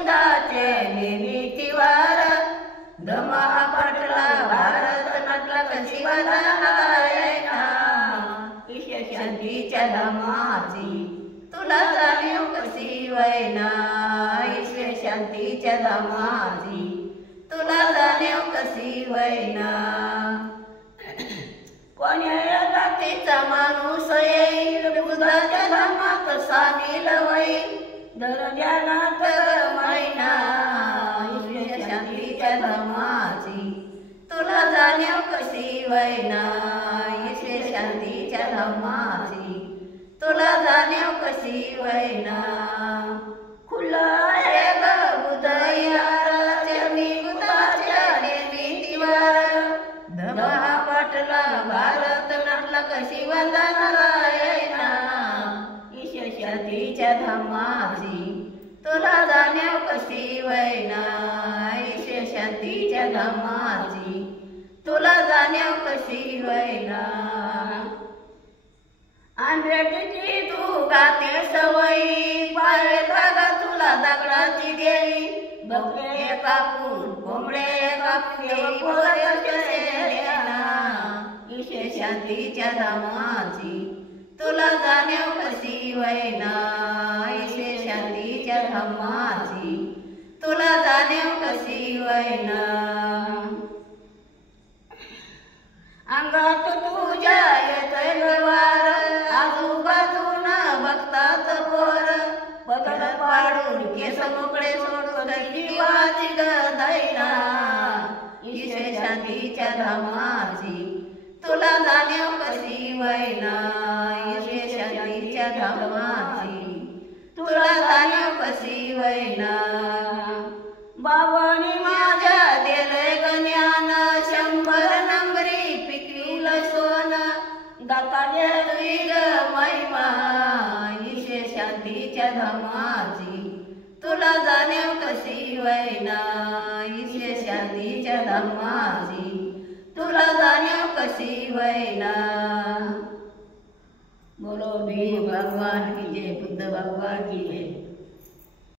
बुधाचे निर्मितीवार दमा पाटला भारत नाटला कशी वादायना ईश्वर शांतीच्या धामाची तुला जाणीव कशी वैना ईश्वर शांतीच्या धामाची तुला जाणीव कशी वैना कोण्या जातीचा माणूस येईल बुधाच्या धामात सामील होईल दर्जानात मैना ईश्वर शांतीच्या धामाची तुला जाणीव कशी वैना ईश्वर शांतीच्या धामाची तुला जाणीव कशी वैना खुला आहे ग बुधयाराच्या बुधाच्या निर्मितीवार दमा पाटला भारत नाटला कशी वंदनारायणा ईश्वर शांतीच्या धामाची तुला जाणीव कशी वैना ईश्वर शांतीच्या धामाची तुला जाणीव कशी वैना आंबेडची तू गाते सवयी पाय धागा तुला दगडाची देवी बकरे कापून कोंबडे कापून ईश्वर शांतीच्या धामाची तुला जाणीव कशी वैना ईश्वर शांतीच्या धामाची तुला जाणीव कशी वैना अंगात तुझ्या येतोय वार आजूबाजून बघतात पोर पगड पाडून केस मोकळे सोडतो जीवाची गदैना ईश्वर शांतीच्या धामाची तुला जाणीव कशी वैना ईश्वर शांतीच्या धामाची तुला जाणीव कशी वैना बाबांनी माझ्या दिलंय ज्ञान 100 नंबरी पिकविल सोन दाताने तुईल महिमा ईश्वर शांतीच्या धामाची तुला जाणीव कशी वैना ईश्वर शांतीच्या धामाची तुला जाणीव कशी वैना बोलो भीम भगवान की जय बुद्ध भगवान की जय।